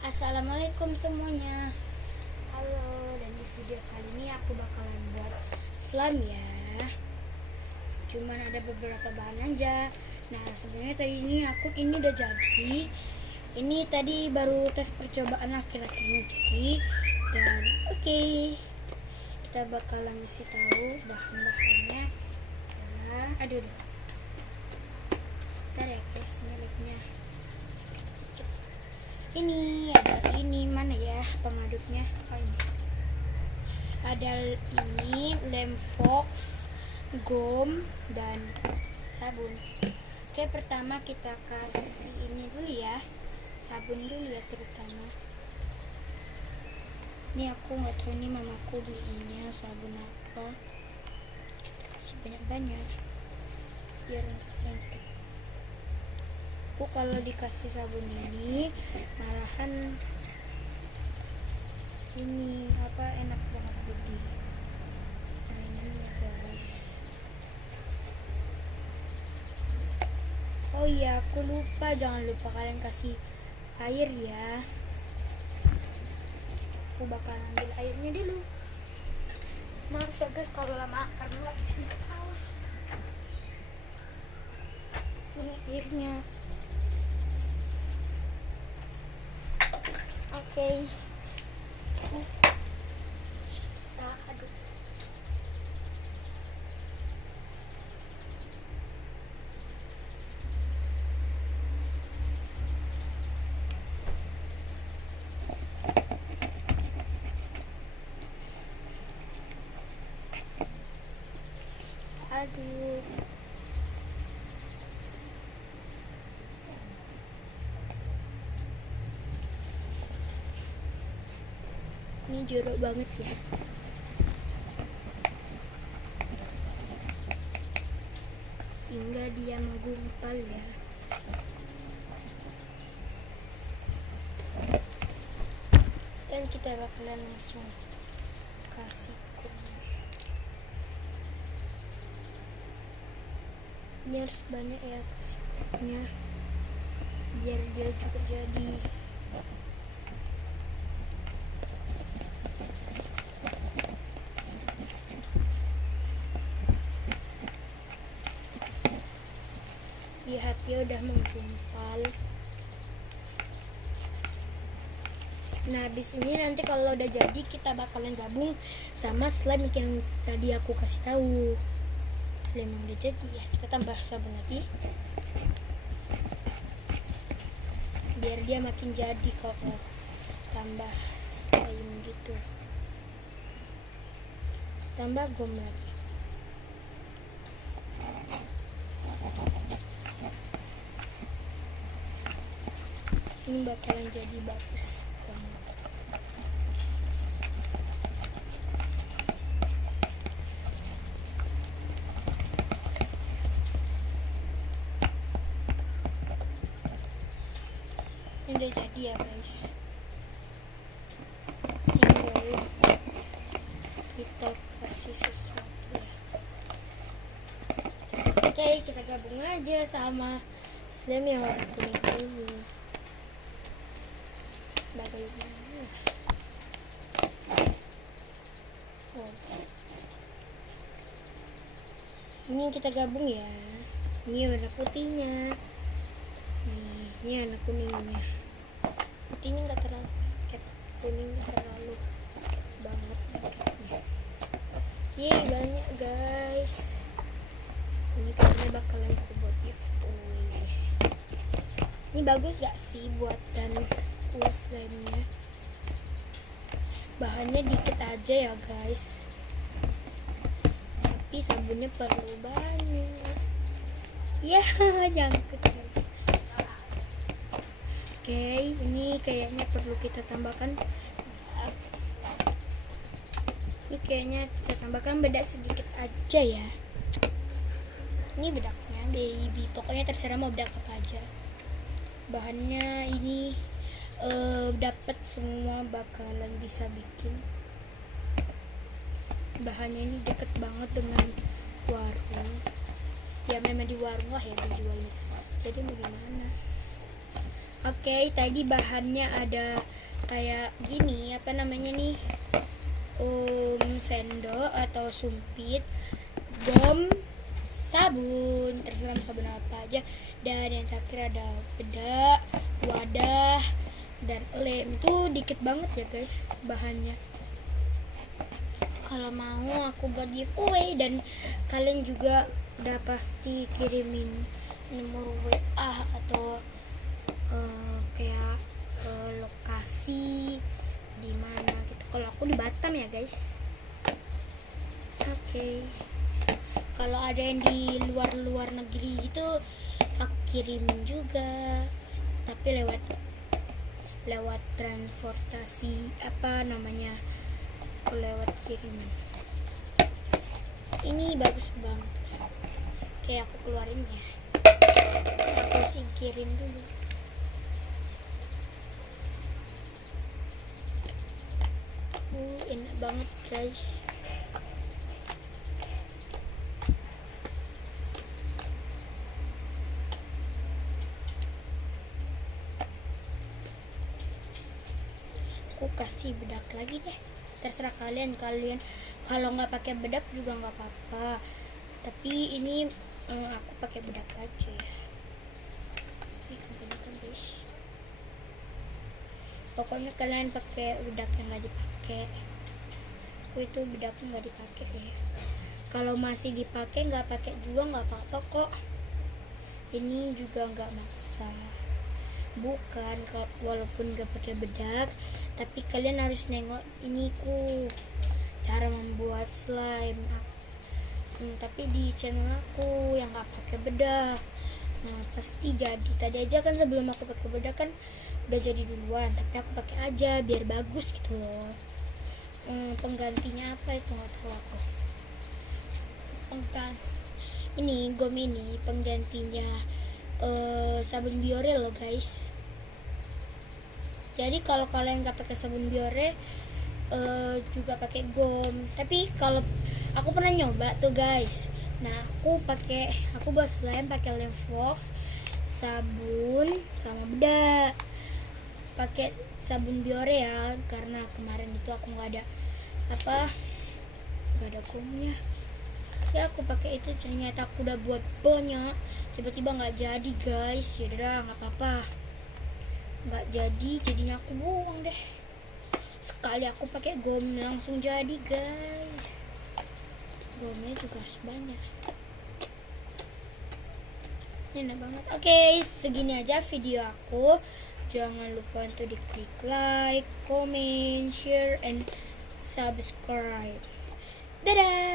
Assalamualaikum semuanya. Halo, dan di video kali ini aku bakalan buat slime ya. Cuman ada beberapa bahan aja. Nah, sebenarnya tadi ini udah jadi. Ini tadi baru tes percobaan laki-lakinya jadi. Dan oke, kita bakalan ngasih tahu bahan-bahannya. Nah, aduh. Sebentar ya guys, miliknya. Ini ada ini mana ya pengaduknya? Oh ini. Ada ini lem fox, gom dan sabun. Oke, pertama kita kasih ini dulu ya. Sabun dulu ya terutama. Ini aku nggak tahu nih mamaku beliinnya sabun apa. Kita kasih banyak-banyak biar nggak lengket. Aku kalau dikasih sabun ini malahan ini enak banget jadi. Nah ini ya guys. Oh iya, aku lupa, jangan lupa kalian kasih air ya. Aku bakal ambil airnya dulu. Maaf ya guys kalau lama karena nggak bisa tahu. Ini airnya. Oke. Nah, aduk. Aduk. Ini jorok banget ya. Hingga dia menggumpal ya. Dan kita bakalan langsung kasih kuah. Ini harus banyak ya kasih kuahnya biar dia juga jadi. Lihat dia udah menggumpal. Nah habis ini nanti kalau udah jadi kita bakalan gabung sama slime yang tadi aku kasih tahu. Slime yang udah jadi ya, kita tambah sabun lagi biar dia makin jadi kok. Tambah slime gitu, tambah gom lagi. Ini bakalan jadi bagus banget. Ini udah jadi ya guys, tinggal kita kasih sesuatu ya. Oke, kita gabung aja sama slime yang warna kuning ini. Bagaimana? Oh. Ini kita gabung ya. Ini warna putihnya. Ini warna kuningnya. Putihnya nggak terlalu lengket, kuning terlalu banget lengketnya. Yeay, banyak guys. Ini kayaknya bakalan aku buat giveaway. Ini bagus gak sih buatan slime-nya? Bahannya dikit aja ya guys, tapi sabunnya perlu banyak ya. Jangkut guys. Oke, ini kayaknya perlu kita tambahkan. Ini kayaknya kita tambahkan bedak sedikit aja ya. Ini bedaknya baby, pokoknya terserah mau bedak apa aja. Bahannya ini dapat semua, bakalan bisa bikin. Bahannya ini deket banget dengan warung ya, memang di warung lah ya dijualnya. Jadi bagaimana? Oke, tadi bahannya ada kayak gini, apa namanya nih? Sendok atau sumpit, gom, sabun, terserah sabun apa aja, dan yang terakhir ada bedak, wadah, dan lem. Itu dikit banget ya guys bahannya. Kalau mau aku buat giveaway dan kalian juga udah pasti kirimin nomor WA atau kayak lokasi di mana gitu. Kalau aku di Batam ya guys. Oke. Kalau ada yang di luar negeri itu aku kirim juga, tapi lewat transportasi apa namanya, lewat kiriman. Ini bagus banget. Oke, aku keluarin ya. Aku singkirin dulu. Enak banget guys. Aku kasih bedak lagi deh, terserah kalian kalau nggak pakai bedak juga nggak apa-apa, tapi ini aku pakai bedak aja ya. Ini kebanyakan guys, pokoknya kalian pakai bedak yang nggak dipakai. Aku itu bedaknya nggak dipakai ya. Kalau masih dipakai nggak pakai juga nggak apa-apa kok, ini juga nggak maksa. Bukan, walaupun gak pakai bedak, tapi kalian harus nengok ini cara membuat slime. Tapi di channel aku yang gak pakai bedak, nah pasti jadi. Tadi aja kan sebelum aku pakai bedak kan udah jadi duluan, tapi aku pakai aja biar bagus gitu loh. Penggantinya apa itu nggak tahu aku. Ini gom ini penggantinya sabun Biore loh guys. Jadi kalau kalian nggak pakai sabun Biore juga pakai gom. Tapi kalau aku pernah nyoba tuh guys. Nah aku buat slime pakai lem fox, sabun sama bedak. Pakai sabun Biore ya, karena kemarin itu aku nggak ada gomnya. Ya aku pakai itu, ternyata aku udah buat banyak, tiba-tiba nggak jadi guys. Ya udah nggak apa-apa, nggak jadi, jadinya aku buang deh. Sekali aku pakai gom langsung jadi guys. Gomnya juga harus banyak. Enak banget. Oke, segini aja video aku. Jangan lupa untuk diklik like, comment, share, and subscribe. Dadah.